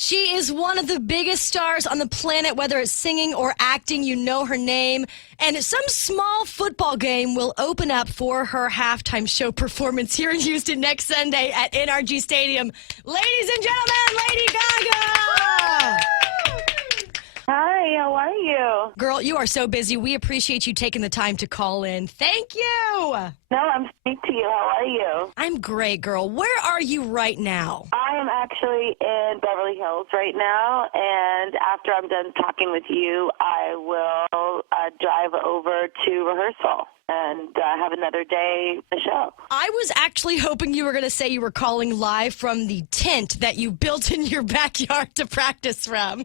She is one of the biggest stars on the planet, whether it's singing or acting. You know her name. And some small football game will open up for her halftime show performance here in Houston next Sunday at NRG Stadium. Ladies and gentlemen, Lady Gaga! Hi, how are you? Girl, you are so busy. We appreciate you taking the time to call in. Thank you. No, I'm speaking to you. How are you? I'm great, girl. Where are you right now? I am actually in Beverly Hills right now, and after I'm done talking with you, I will drive over to rehearsal and have another day the show. I was actually hoping you were going to say you were calling live from the tent that you built in your backyard to practice from.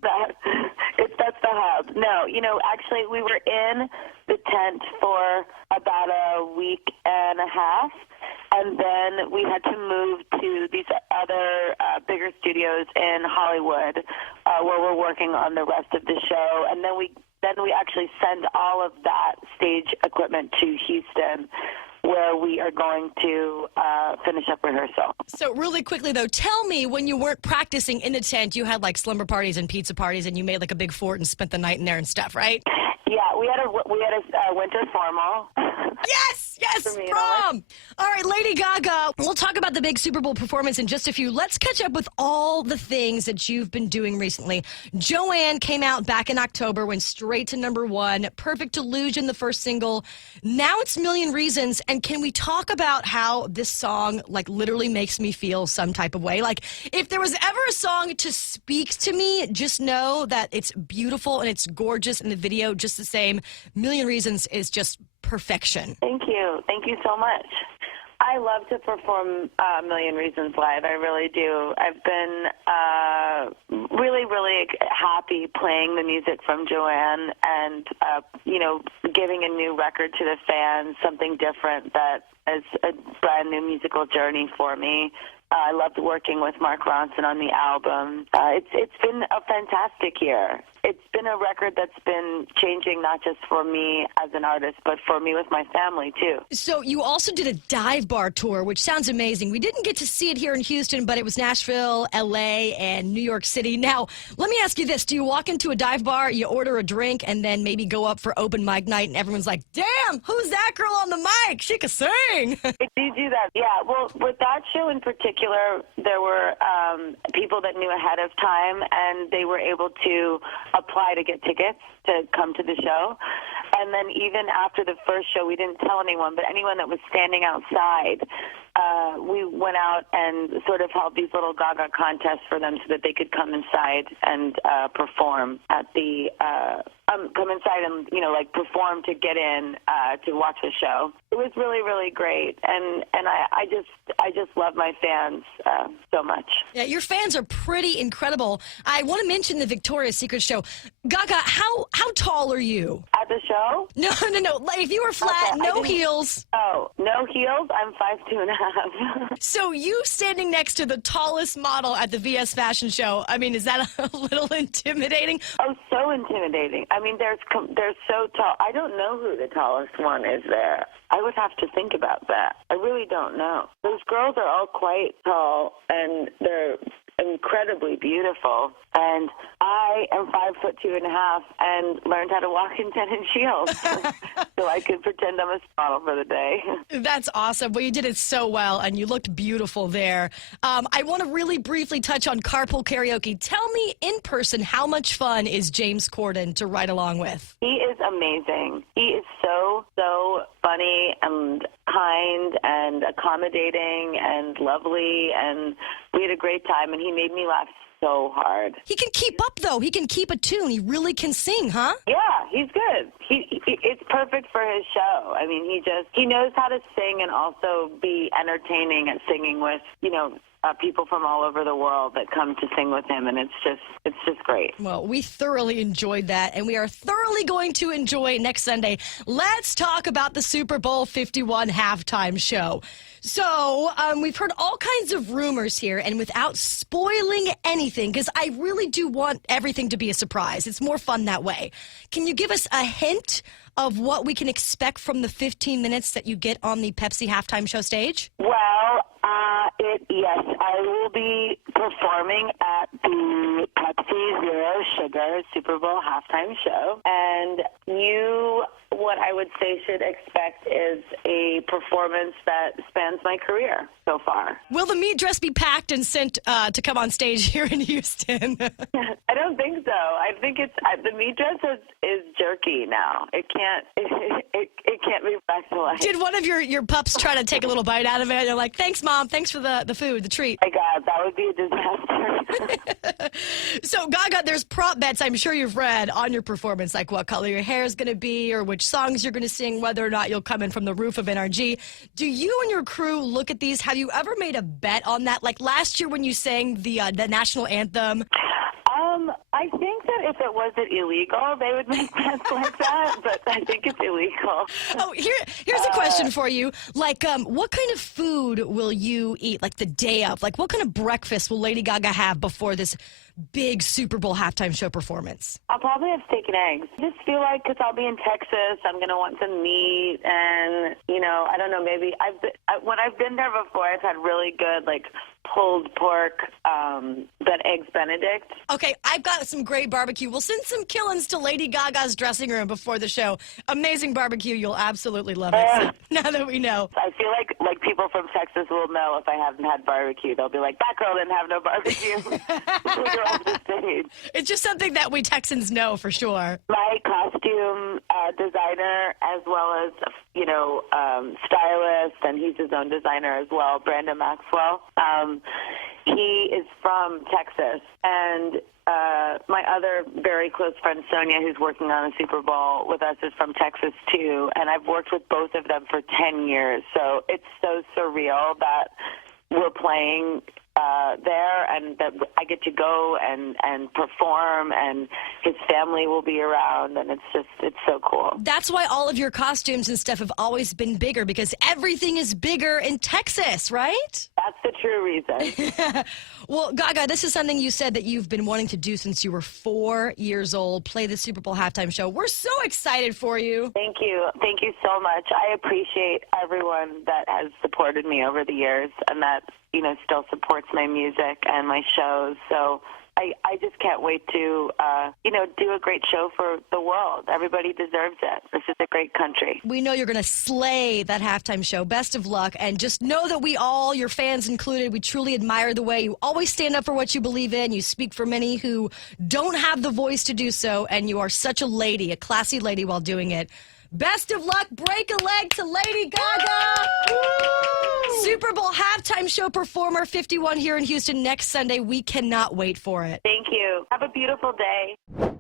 That's the hub. No, actually we were in the tent for about a week and a half, and then we had to move to these other bigger studios in Hollywood where we're working on the rest of the show, and then we actually send all of that stage equipment to Houston, where we are going to finish up rehearsal. So really quickly, though, tell me, when you weren't practicing in the tent, you had like slumber parties and pizza parties, and you made like a big fort and spent the night in there and stuff, right? Yeah, we had a winter formal. Yes, prom. All right, Lady Gaga, we'll talk about the big Super Bowl performance in just a few. Let's catch up with all the things that you've been doing recently. Joanne came out back in October, went straight to #1. Perfect Illusion, the first single. Now it's Million Reasons. And can we talk about how this song, like, literally makes me feel some type of way? Like, if there was ever a song to speak to me, just know that it's beautiful and it's gorgeous in the video just the same. Million Reasons is just perfection. Thank you. Thank you so much. I love to perform Million Reasons live. I really do. I've been really, really happy playing the music from Joanne and, giving a new record to the fans, something different that is a brand new musical journey for me. I loved working with Mark Ronson on the album. It's been a fantastic year. It's been a record that's been changing not just for me as an artist, but for me with my family, too. So you also did a dive bar tour, which sounds amazing. We didn't get to see it here in Houston, but it was Nashville, L.A., and New York City. Now, let me ask you this. Do you walk into a dive bar, you order a drink, and then maybe go up for open mic night, and everyone's like, damn, who's that girl on the mic? She can sing. Do you do that? Yeah, well, with that show in particular, there were people that knew ahead of time, and they were able to apply to get tickets to come to the show. And then even after the first show, we didn't tell anyone, but anyone that was standing outside, we went out and sort of held these little Gaga contests for them so that they could come inside and perform at the come inside and perform to get in to watch the show. It was really, really great, and I just love my fans so much. Yeah, your fans are pretty incredible. I want to mention the Victoria's Secret show. Gaga, how tall are you? At the show? No. Like, if you were flat, no heels. Oh, no heels? I'm 5'2.5". So you standing next to the tallest model at the VS Fashion Show, I mean, is that a little intimidating? Oh, so intimidating. I mean, they're so tall. I don't know who the tallest one is there. I would have to think about that. I really don't know. Those girls are all quite tall, and they're incredibly beautiful. And I am 5'2.5" and learned how to walk in 10-inch heels, so I could pretend I'm a model for the day. That's awesome. Well, you did it so well, and you looked beautiful there. I want to really briefly touch on carpool karaoke. Tell me in person, how much fun is James Corden to ride along with? He is amazing. He is so funny and kind and accommodating and lovely, and we had a great time, and he made me laugh so hard. He can keep up, though. He can keep a tune. He really can sing, huh? Yeah, he's good. It's perfect for his show. I mean, he knows how to sing and also be entertaining at singing with, people from all over the world that come to sing with him, and it's just great. Well, we thoroughly enjoyed that, and we are thoroughly going to enjoy next Sunday. Let's talk about the Super Bowl 51 halftime show. So we've heard all kinds of rumors here, and without spoiling anything, because I really do want everything to be a surprise. It's more fun that way. Can you give us a hint of what we can expect from the 15 minutes that you get on the Pepsi halftime show stage? Well, yes, I will be performing at the Sugar Super Bowl halftime show. And what I would say, should expect is a performance that spans my career so far. Will the meat dress be packed and sent to come on stage here in Houston? I don't think so. I think the meat dress is jerky now. It can't be back to life. Did one of your pups try to take a little bite out of it? They're like, thanks, Mom. Thanks for the food, the treat. My God, that would be a disaster. So, Gaga, there's prop bets I'm sure you've read on your performance, like what color your hair is going to be or which songs you're going to sing, whether or not you'll come in from the roof of NRG. Do you and your crew look at these? Have you ever made a bet on that? Like last year when you sang the national anthem? I think that if it wasn't illegal, they would make bets like that, but I think it's illegal. Oh, here's a question for you. Like, what kind of food will you eat, like, the day of? Like, what kind of breakfast will Lady Gaga have before this big Super Bowl halftime show performance? I'll probably have steak and eggs. I just feel like, because I'll be in Texas, I'm going to want some meat, and, I don't know, maybe when I've been there before, I've had really good, like, pulled pork, but eggs Benedict. Okay, I've got some great barbecue. We'll send some killings to Lady Gaga's dressing room before the show. Amazing barbecue. You'll absolutely love it. So, now that we know. I feel like people from Texas will know if I haven't had barbecue. They'll be like, that girl didn't have no barbecue. On the stage. It's just something that we Texans know for sure. My costume designer, as well as, stylist, and he's his own designer as well, Brandon Maxwell. He is from Texas, and my other very close friend, Sonia, who's working on the Super Bowl with us, is from Texas, too, and I've worked with both of them for 10 years, so it's so surreal that we're playing there, and that I get to go and perform, and his family will be around, and it's so cool. That's why all of your costumes and stuff have always been bigger, because everything is bigger in Texas, right? That's the true reason. Well, Gaga, this is something you said that you've been wanting to do since you were 4 years old, play the Super Bowl halftime show. We're so excited for you. Thank you. Thank you so much. I appreciate everyone that has supported me over the years and that, still supports my music and my shows. So I just can't wait to, do a great show for the world. Everybody deserves it. This is a great country. We know you're going to slay that halftime show. Best of luck. And just know that we all, your fans included, we truly admire the way you always stand up for what you believe in. You speak for many who don't have the voice to do so. And you are such a lady, a classy lady while doing it. Best of luck. Break a leg to Lady Gaga. Woo! Super Bowl halftime show performer 51 here in Houston next Sunday. We cannot wait for it. Thank you. Have a beautiful day.